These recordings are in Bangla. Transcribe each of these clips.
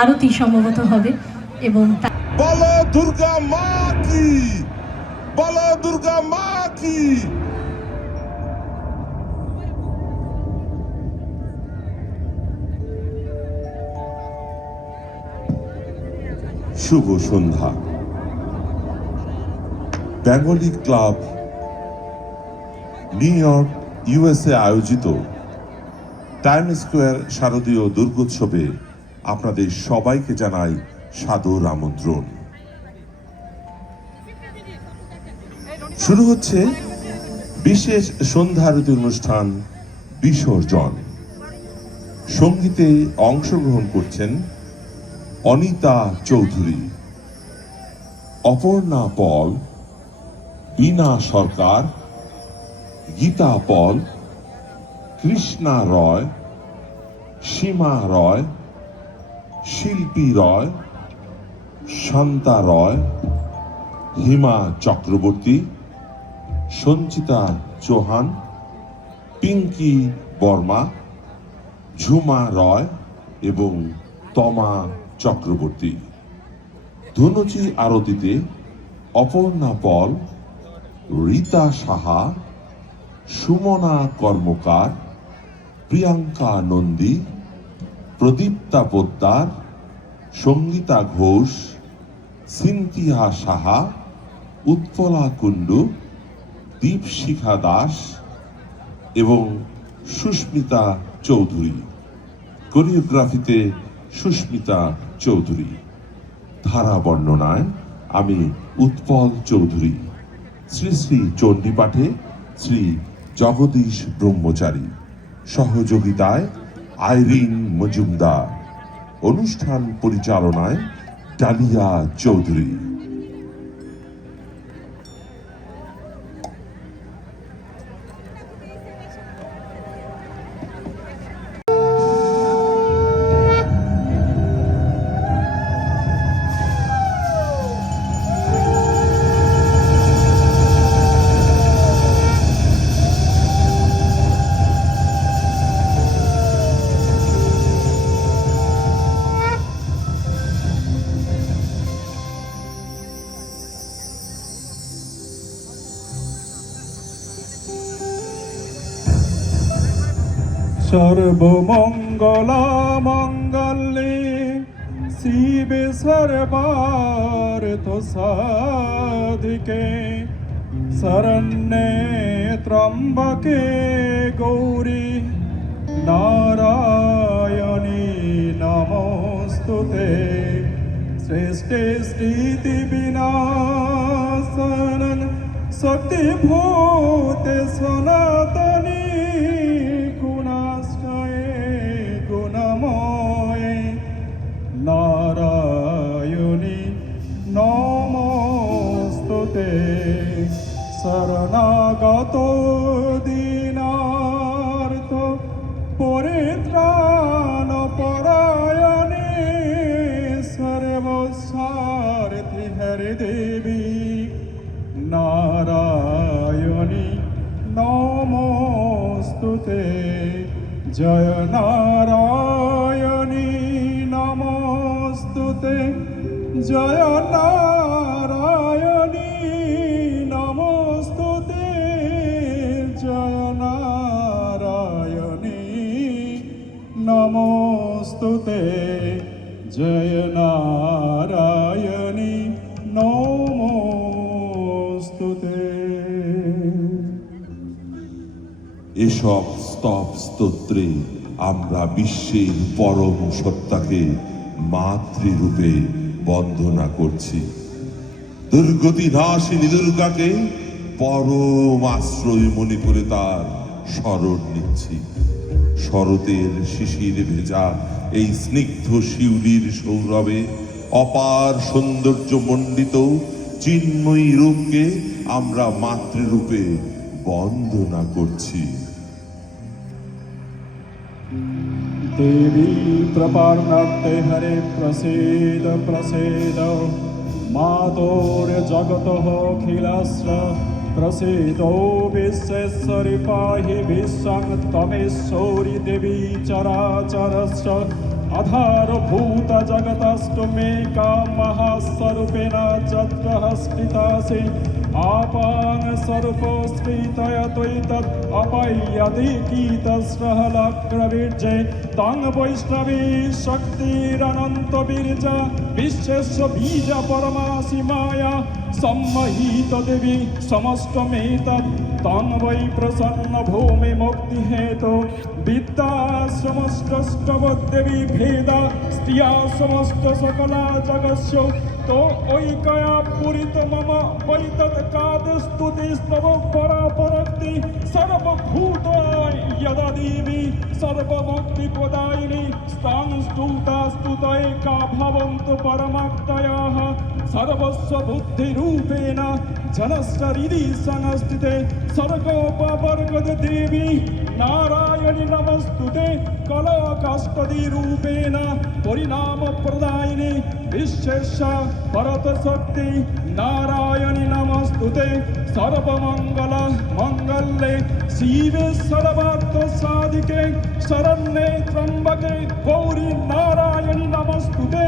আরতি সম্ভবত হবে এবং বলো দুর্গা মা কি, বলো দুর্গা মা কি। শুভ সন্ধ্যা। Bengali club New York USA আয়োজিত টাইম স্কোয়ার শারদীয় দুর্গোৎসবে আপনাদের সবাইকে জানাই সাদর আমন্ত্রণ। শুরু হচ্ছে বিশেষ সন্ধ্যারতি অনুষ্ঠান বিসর্জন। সঙ্গীতে অংশগ্রহণ করছেন অনিতা চৌধুরী, অপর্ণা পল, বীণা সরকার, গীতা পল, কৃষ্ণা রয়, সীমা রয়, শিল্পী রয়, শান্তা রয়, হিমা চক্রবর্তী, সঞ্চিতা চৌহান, পিঙ্কি বর্মা, ঝুমা রয় এবং তমা চক্রবর্তী। ধনুচি আরতিতে অপর্ণা পল, রীতা সাহা, সুমনা কর্মকার, প্রিয়াঙ্কা নন্দী, প্রদীপ্তা পোদ্দার, সঙ্গীতা ঘোষ, সিনথিয়া সাহা, উৎপলা কুণ্ডু, দীপশিখা দাস এবং সুস্মিতা চৌধুরী। কোরিওগ্রাফিতে সুস্মিতা চৌধুরী। ধারা বর্ণনায় আমি উৎপল চৌধুরী। শ্রী শ্রী চণ্ডীপাঠে শ্রী জগদীশ ব্রহ্মচারী। সহযোগিতায় আইরিন মজুমদার। অনুষ্ঠান পরিচালনায় ডালিয়া চৌধুরী। সর্বমঙ্গলা মঙ্গলে শিবে সর্বার্থ সাধিকে শরণ্যে ত্রম্বকে গৌরী নারায়ণী নমস্তুতে। শ্রেষ্ঠে স্থিতি বিনাশনং শক্তিভূতে সনাতনী নারায়ণী নমস্তুতে। শরণাগত দীনার্থ পরিত্রাণ পরায়ণে সর্বস্বার্থী হরি দেবী নারায়ণী নমস্তুতে। জয় নারায়ণী নমস্তুতে। জয় নারায়ণী নমস্তুতে। জয় নারায়ণী নমস্তুতে। জয় নারায়ণী নমস্তুতে। এসব স্তব স্তোত্রে আমরা বিশ্বের পরম সত্তাকে মাতৃরূপে বন্দনা করছি। দুর্গতি নাশিনী দুর্গাকে পরম আশ্রয় মনে করে তার স্মরণ নিচ্ছি। শরতের শিশির ভেজা এই স্নিগ্ধ শিউলির সৌরভে অপার সৌন্দর্য মণ্ডিত চিন্ময়ী রূপকে আমরা মাতৃরূপে বন্দনা করছি। देवी प्रपन्नते हरे प्रसीद प्रसीद। मातोर्य जगतः अखिलस्य प्रसीदो विश्वेश्वरि पाहि विश्वं त्वमेश्वरि देवी चराचरस्य आधारभूत जगतस्तुमेका महास्वरूपेण चत्र स्थितासि आपां स्वरूपस्थितय त्वयितत् अपय्यधिकीतस्रः लग्रवीर्ये तं वैष्णवी शक्तिरनन्तवीर्या विश्वेश्व बीज परमासि माया सम्मोहित देवी समस्तमेतत् तं वै प्रसन्न भूमि मुक्ति हेतु विद्या समस्तदेवी भेदा स्त्रिया समस्त सकला जगस्य तो ऐकया पूरित मम वैतत् कादस्तुतिस्तव परापरक्ति सर्वभूत यदा देवी सर्वमुक्तिप्रदायिनी स्तां स्तुता स्तुतैका भवन्तु परमाक्तयः सर्वस्व बुद्धिरूपेण जनशरीरी संस्थिते सर्गोपवर्गद देवी नारायणि नमस्तुते कलाकाष्ठदिरूपेण परिणाम प्रदायिनी विश्वेशा परतशक्ति नारायणि नमस्तुते सर्वमंगल मंगल्ये शिवे सर्वार्थ साधिके शरण्ये त्र्यंबके गौरी नारायणि नमस्तुते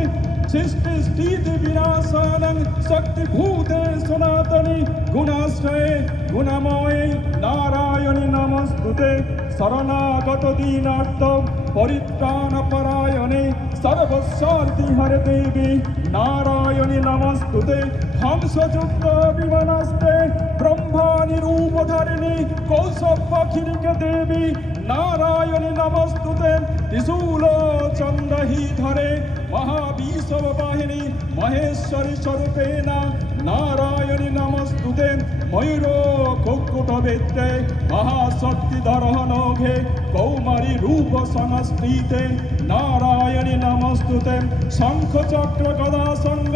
सृष्टि स्थिति विनाशानं शक्तिभूते सनातनी गुणाश्रये गुणमये नारायणि नमस्तुते शरणागत दीनार्थ परित्राणपरायणे सर्वस्वार्थी हरे देवी नारायणि नमस्तुते हंसयुक्त विमानस्ते ब्रह्माणि रूपधारिणी कौशपाखिनिके देवी नारायणि नमस्तुते त्रिशूल चन्द्रहि धरे महाविश्ववाहिनी महेश्वरी स्वरूपेण नारायणि नमस्तुते मयूरो कुक्कुटवेत्ते महाशक्तिधरनौघे कौमारी रूप संस्थिते नारायणि नमस्तुते शंख चक्र गदा संग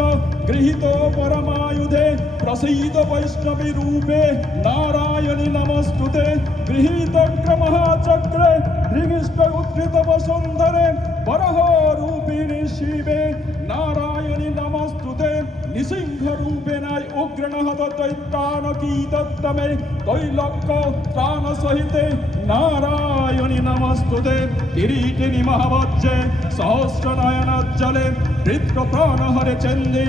गृहीतो परमायुधे प्रसीद वैष्णवी रूपे नारायणि नमस्तुते गृहीतग्र महाचक्रे धृगिष्ट उत्कृत वसुन्धरे वरह रूपिणी शिवे नारायणि नमस्तुते निसिंह रूपेण उग्रनहत दैत्रानकीतत्तमे दैलक्य त्राण सहिते नारायणि नमस्तुते किरीटिनि महावज्रे सहस्रनयनज्जले वृत्रप्राणहरे चन्दे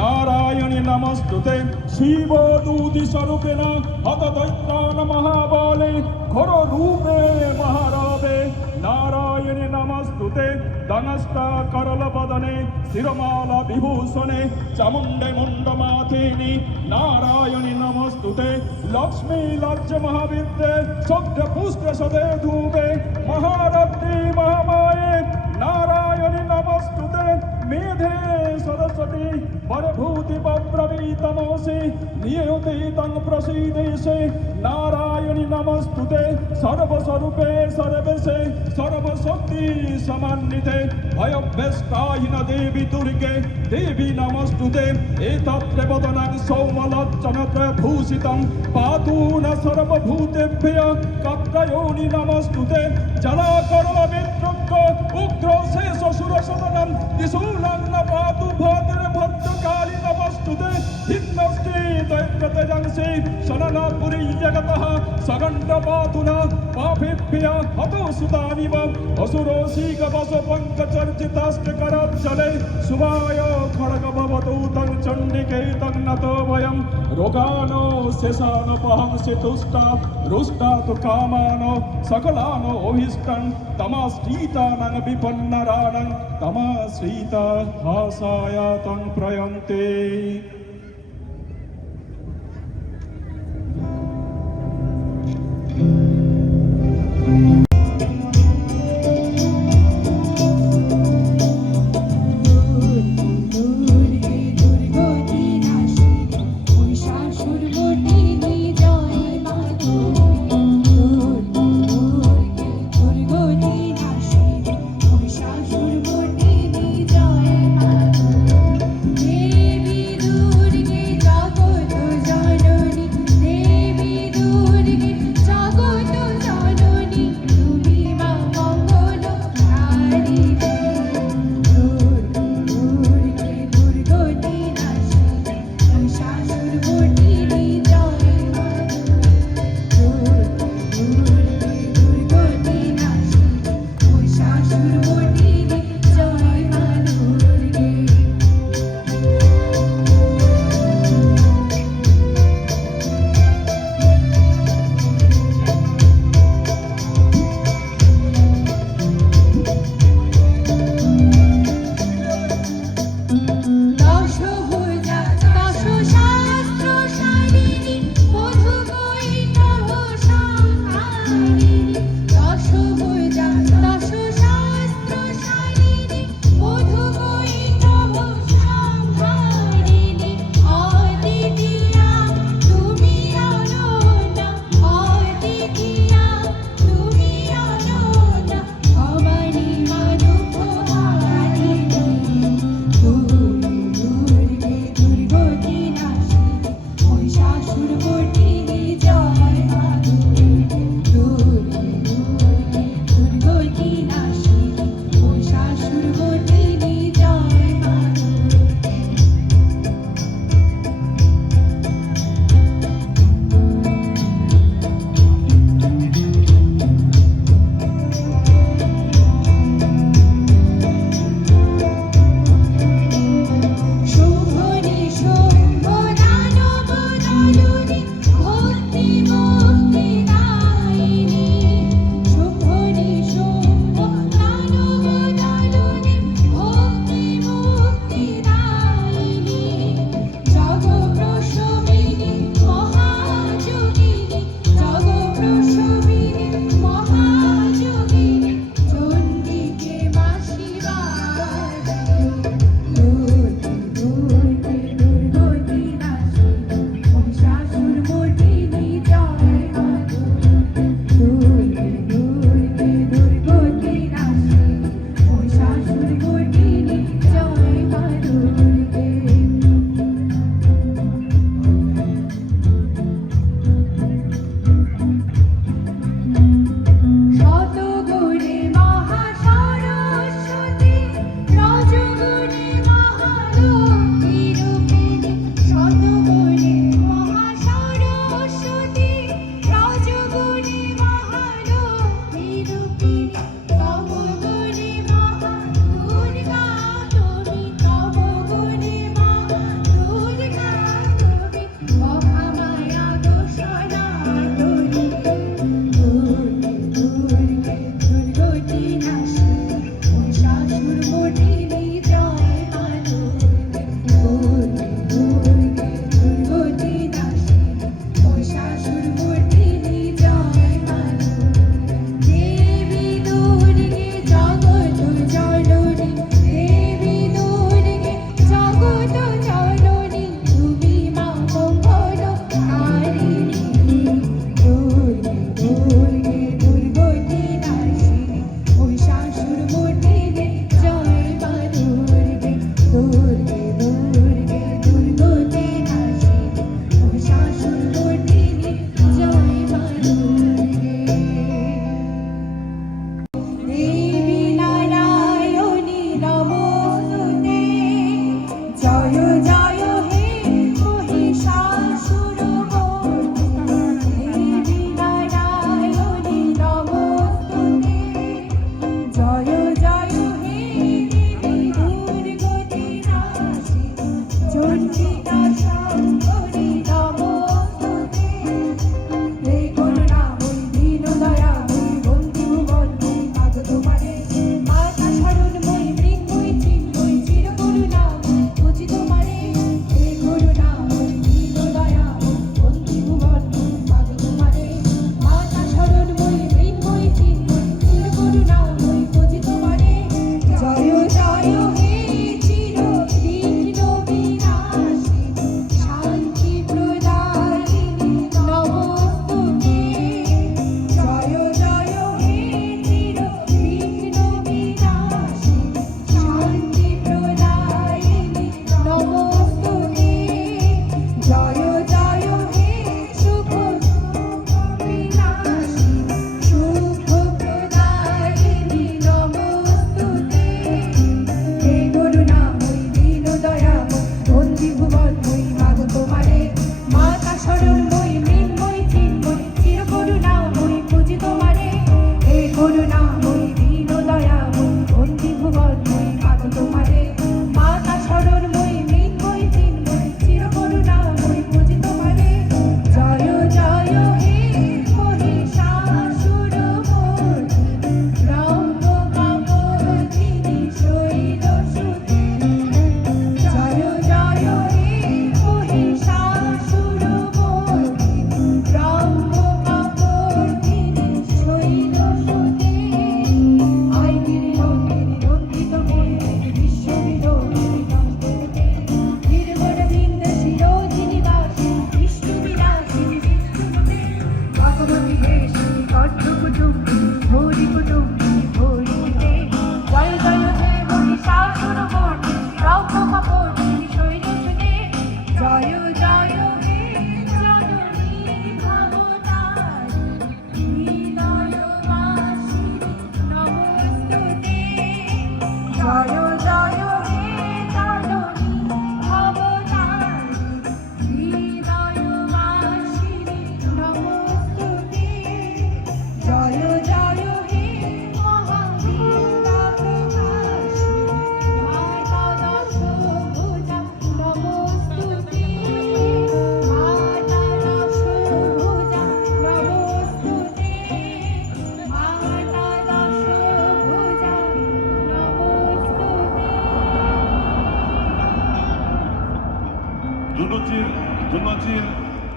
नारायणि नमस्तुते शिवदूति स्वरूपेण हत दैत्रान महाबले घोर रूपे महारवे नारायणि नमस्तुते दनष्टा करल बदने शिरमाला विभूषणे चामुण्डे मुण्डमाथिनि नारायणि नमस्तुते लक्ष्मी लज्ज महाविद्ये सद्य पुष्ट सदे धूपे महारत्नी महामाये नारायणि नमस्तुते मेधे सरस्वती वरभूति बब्रवीतमोसि नियते तं प्रसीदेशे नारायणि नमस्तुते सर्वस्वरूपे सर्वेशे सर्वशक्ति समन्विते भयभ्यस्ताहिन देवी दुर्गे देवी नमस्तुते एतत्र वदनं सौमलज्जनत्रयभूषितं पातु न सर्वभूतेभ्यः कत्रयोनि नमस्तुते जलाकरलमित्रङ्क उग्रशेषसुरसदनं त्रिशूलं न पातु भद्रभद्रकाली नमस्तुते भिन्नस्ति दैत्यतेजंसि शननपुरी जगतः सगण्डपातु न पापेभ्यः हतो सुतानिव असुरोषिकवशपङ्कचर्चिताष्टकराज्जले शुभाय खड्ग भवतु तं चण्डिके तं नतो वयं रोगानो शेषानपहंसि तुष्टा रुष्टा तु कामानो सकलानो अभीष्टं तमाश्रितानां विपन्नराणां तमाश्रिता हासाय तं प्रयन्ते দেবী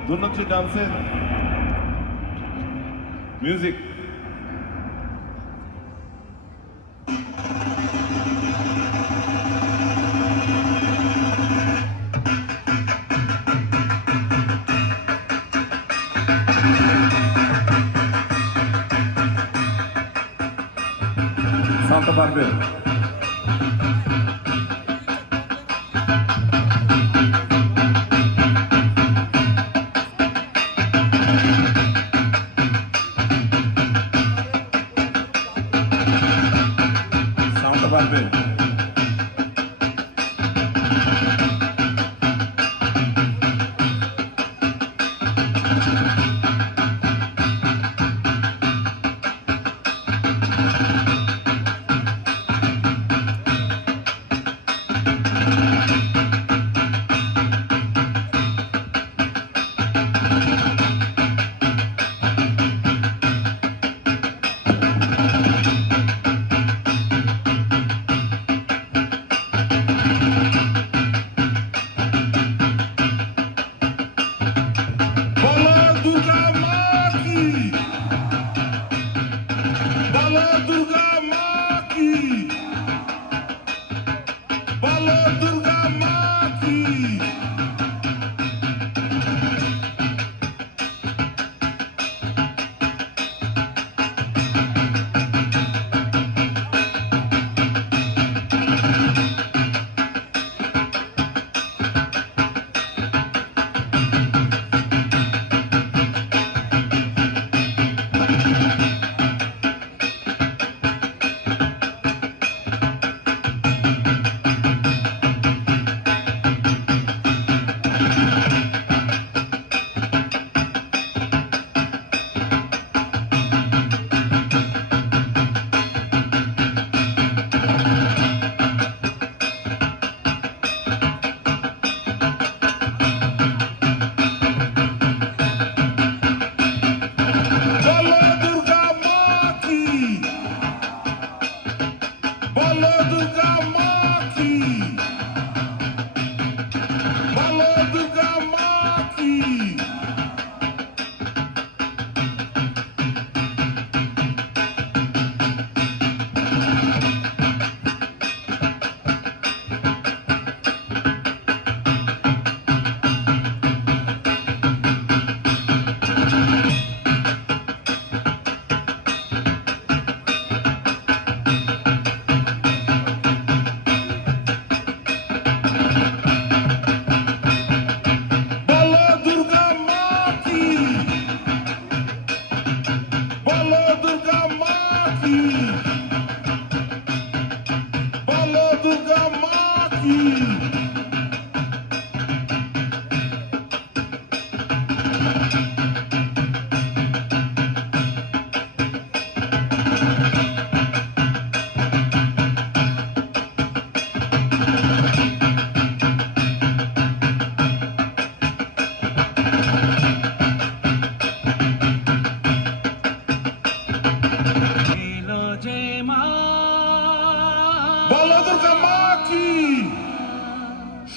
ধুনুচির ডান্সের মিউজিক। শান্ত পারবে। শান্ত পারবে।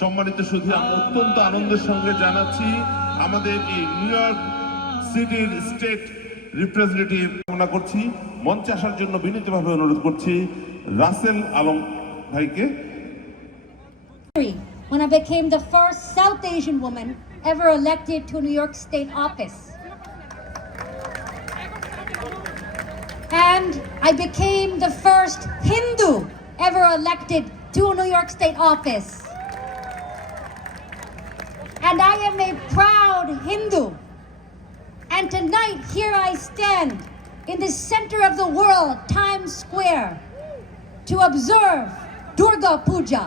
সম্মানিত সুধী, আমি অত্যন্ত আনন্দের সঙ্গে জানাচ্ছি আমাদের এই নিউ ইয়র্ক সিটির স্টেট রিপ্রেজেন্টেটিভ কামনা করছি, মঞ্চে আসার জন্য বিনীতভাবে অনুরোধ করছি রাসেল আলম ভাইকে। When I became the first South Asian woman ever elected to New York State office. And I became the first Hindu ever elected to New York State office. And I am a proud Hindu. And tonight, here I stand in the center of the world, Times Square, to observe Durga Puja.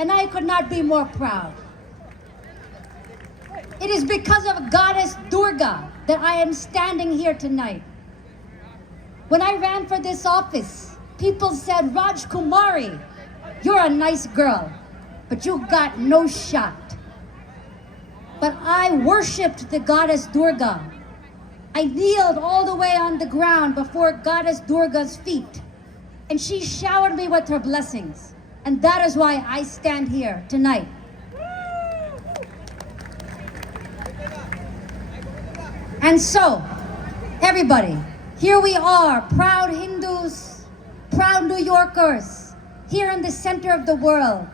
And I could not be more proud. It is because of Goddess Durga that I am standing here tonight. When I ran for this office, people said, Rajkumari, you're a nice girl, but you got no shot. But I worshipped the Goddess Durga. I kneeled all the way on the ground before Goddess Durga's feet, and she showered me with her blessings. And that is why I stand here tonight. And so, everybody, here we are, proud Hindus, proud New Yorkers, here in the center of the world.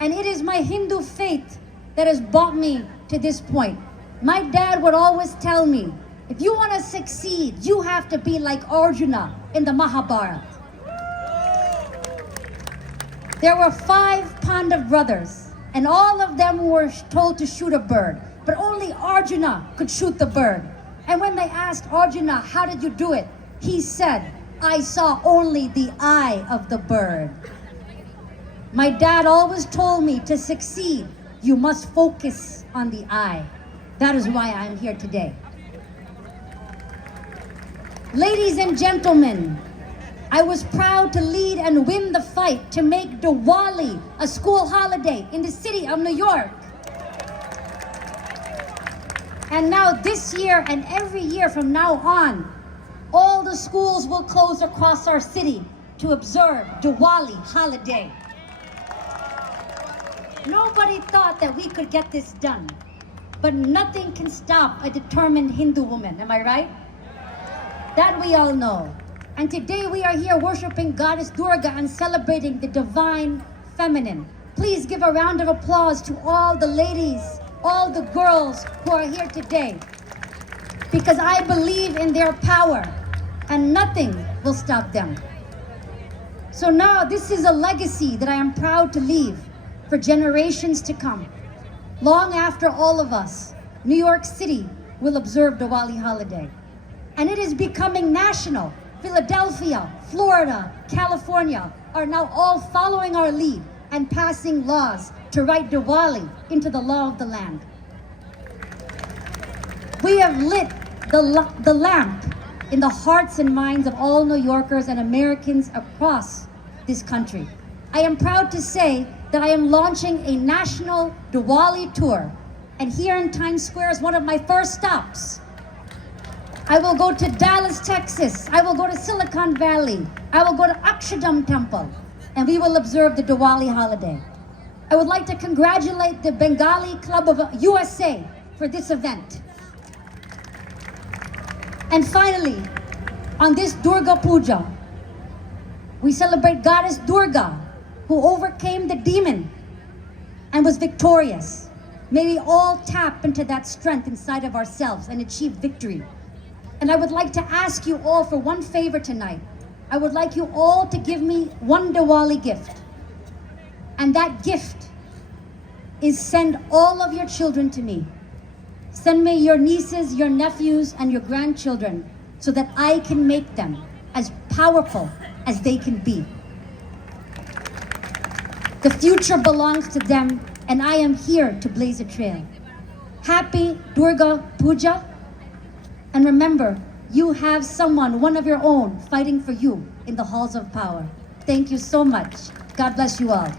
And it is my Hindu faith that has brought me to this point. My dad would always tell me, if you want to succeed, you have to be like Arjuna in the Mahabharata. There were 5 Pandav brothers, and all of them were told to shoot a bird, but only Arjuna could shoot the bird. And when they asked Arjuna, how did you do it? He said, I saw only the eye of the bird. My dad always told me to succeed, you must focus on the eye. That is why I'm here today. Ladies and gentlemen, I was proud to lead and win the fight to make Diwali a school holiday in the city of New York. And now this year and every year from now on, all the schools will close across our city to observe Diwali holiday. Nobody thought that we could get this done, but nothing can stop a determined Hindu woman, am I right? That we all know. And today we are here worshiping Goddess Durga and celebrating the divine feminine. Please give a round of applause to all the ladies, all the girls who are here today, because I believe in their power and nothing will stop them. So now this is a legacy that I am proud to leave for generations to come. Long after all of us, New York City will observe Diwali holiday. And it is becoming national. Philadelphia, Florida, California are now all following our lead and passing laws to write Diwali into the law of the land. We have lit the lamp in the hearts and minds of all New Yorkers and Americans across this country. I am proud to say that I am launching a national Diwali tour, and here in Times Square is one of my first stops. I will go to Dallas, Texas. I will go to Silicon Valley. I will go to Akshardham Temple, and we will observe the Diwali holiday. I would like to congratulate the Bengali Club of USA for this event. And finally, on this Durga Puja, we celebrate Goddess Durga, who overcame the demon and was victorious. May we all tap into that strength inside of ourselves and achieve victory. And I would like to ask you all for one favor tonight. I would like you all to give me one Diwali gift. And that gift is send all of your children to me. Send me your nieces, your nephews, and your grandchildren so that I can make them as powerful as they can be. The future belongs to them, and I am here to blaze a trail. Happy Durga Puja. And remember, you have someone, one of your own, fighting for you in the halls of power. Thank you so much. God bless you all.